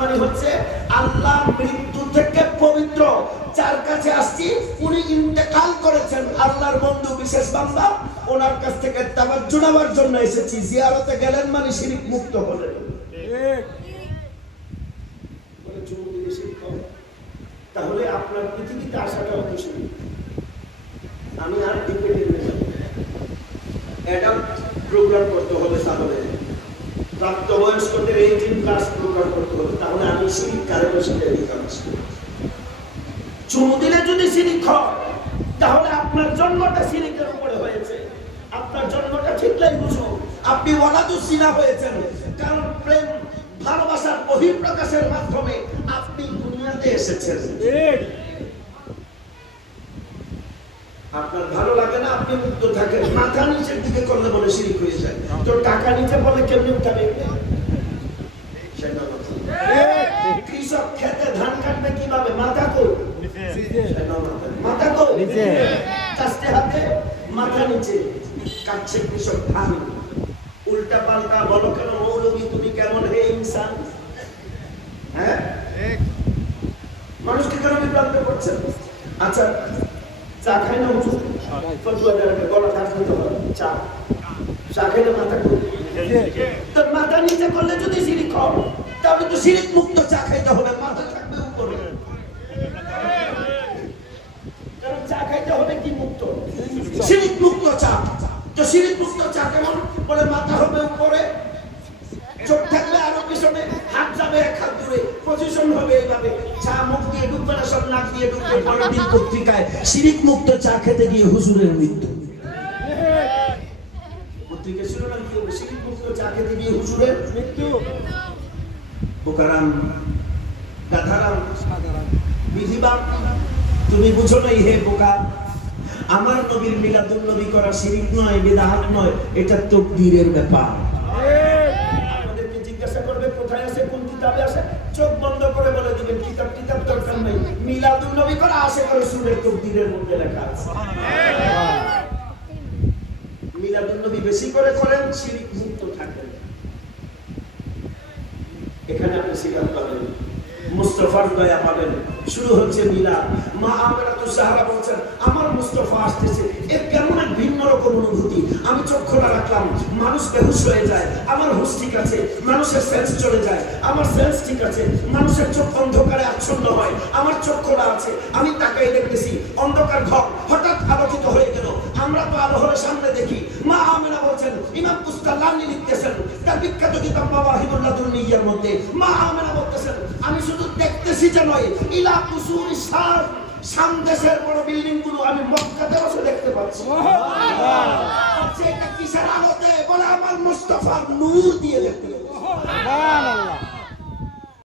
মানে হচ্ছে আল্লাহ মৃত্যু থেকে পবিত্র, যার কাছে আসছি উনি ইন্তেকাল করেছেন, আল্লাহর বন্ধু বিশেষ বান্দা, ওনার কাছ থেকে তাওয়াজ্জুহ নেওয়ার জন্য এসেছি। জিয়ারতে গেলেন মানে শিরক মুক্ত হলেন। তাহলে আপনার পৃথিবীতে আসাটা অবশ্যই আমি আর ডিপেন্ডেন্ট অ্যাডাল্ট প্রোগ্রাম করতে হবে, তাহলে প্রাপ্তবয়স্কদের 18+ প্রোগ্রাম করতে হবে, তাহলে আমি শিরক কারে বসে দিতাম। চুমু দিলে যদি শিরক হয় তাহলে আপনার জন্মটা শিরকের উপরে হয়েছে, আপনার জন্মটা ঠিকলাই বুঝুন, আপনি ওয়ালাদুস সিনা হয়েছেন, কারণ প্রেম ভালোবাসার বহিঃপ্রকাশের মাধ্যমে আপনি দুনিয়াতে এসেছেন। আপনার ভালো লাগে না, আপনি মুক্ত থাকেন, মাথা নিচের দিকে করলে বলে শিরক হয়ে যায়, তো টাকা নিচে বলে কেমনি উঠাবে? কৃষক খেতে ধান কাটবে কিভাবে? মাথা কো মাথা কো চাষতে হাতে মাথা নিচে কাটছে কৃষক ধান। উল্টা পাল্টা বলো কেন মৌলবী, তুমি কেমন হে ইনসান? হ্যাঁ, মানুষকে কেন বিভ্রান্ত করছেন? আচ্ছা, চা খাই না হুজুর, গলা কাটতে হবে, চা খাইলে মাথা করবে, তো মাথা নিচে করলে যদি শিরক হয় তাহলে তো শিরক মুক্ত চা খাইতে হবে, মাথা থাকবে উপরে, কারণ চা খাইতে হবে কি মুক্ত? শিরক মুক্ত চা। তো শিরক মুক্ত চা কেমন? বলে মাথা হবে উপরে, চোখ থাকবে আরো পিছনে, হাত যাবে এক হাত দূরে, পজিশন হবে এইভাবে, চা মুখ দিয়ে ঢুকবে না, সব নাক দিয়ে ঢুকবে। পরের দিন পত্রিকায় শিরক মুক্ত চা খেতে গিয়ে হুজুরের মৃত্যু, পত্রিকা শিরোনাম কি হবে? শিরক মুক্ত চা খেতে গিয়ে হুজুরের মৃত্যু। বোকারাম, গাধারাম, বিধিবান, তুমি বুঝো নাই হে বোকা, আমার নবীর মিলাদুন নবী করা শিরক নয়, বিদআত নয়, এটা তাকদীরের ব্যাপার। আমাদেরকে জিজ্ঞাসা করবে কোথায় আছে, কোন কিতাবে আছে, চোখ বন্ধ করে বলে দিবেন কিতাব দরকার নাই, মিলাদুন নবী করা আছে করে সুরের তাকদীরের মধ্যে লেখা আছে। মিলাদুন নবী বেশি করে করেন, শিরক মুক্ত থাকেন। এখানে আপনি শিকার পাবেন, মুস্তাফার দয়া পাবেন। শুরু হচ্ছে মিলাদ। মা আমেনাতুজ জাহরা বলছেন আমার মুস্তাফা আসতেছে, এর কেমন এক ভিন্ন রকম অনুভূতি। আমি চোখ খোলা রাখলাম, মানুষ বেহুশ হয়ে যায়, আমার হুঁশ ঠিক আছে, মানুষের সেন্স চলে যায়, আমার সেন্স ঠিক আছে, মানুষের চোখ অন্ধকারে আচ্ছন্ন হয়, আমার চোখ খোলা আছে, আমি তাকাই দেখতেছি, অন্ধকার ঘর হঠাৎ আলোকিত হয়ে গেল, আমরা তো আলো হলে সামনে দেখি। মা আমেনা বলছেন, ইমাম কুস্তালানি লিখতেছেন তার বিখ্যাত কিতাব মাওয়াহিবুল লাদুনিয়ার মধ্যে, মা আমেনা বলতেছেন আমি শুধু দেখতেছি যে নয়, ইলা কুসুর শাম, শাম দেশের বড় বিল্ডিং গুলো আমি মক্কাতে বসে দেখতে পাচ্ছি। সুবহানাল্লাহ, এটা কিসের আলোতে? বলে আমার মুস্তাফার নূর দিয়ে দেখতে পাচ্ছি। সুবহানাল্লাহ।